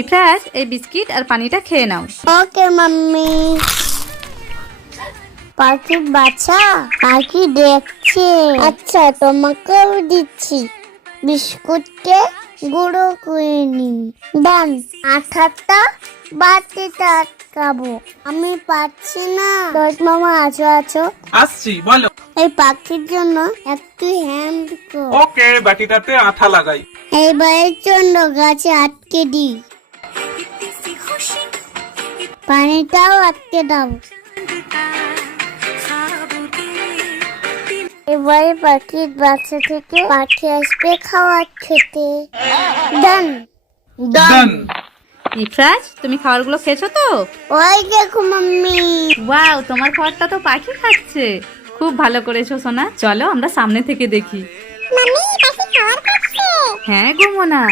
ইফরাজ, এই বিস্কিট আর পানিটা খেয়ে নাও। ওকে মাম্মি। পাখির বাচ্চা পাখি দেখছে। আচ্ছা, তোমাকেও দিচ্ছি। বিস্কুটকে গুঁড়ো করে নিন। ডান। আঠাটা বাটিতে আটকাবো। আমি পাচ্ছি না। দশ মামা আছো আছো। আসছি, বলো। এই পাখির জন্য একটু হ্যান্ড কর। ওকে, বাটিটাতে আঠা লাগাই। এইবারের জন্য গাছে আটকে দিই। পানিটাও আটকে দাও। এবারে পাখির বাচ্চা থেকে পাখি আসবে খাবার খেতে। ডান। ডান। ইফরাজ, তুমি খাবারগুলো খেয়েছো তো? ওই দেখো মাম্মি। ওয়াও, তোমার খাবারটা তো পাখি খাচ্ছে। খুব ভালো করেছো সোনা। চলো আমরা সামনে থেকে দেখি। মাম্মি, পাখি খাবার খাচ্ছে। হ্যাঁ গো মোনা।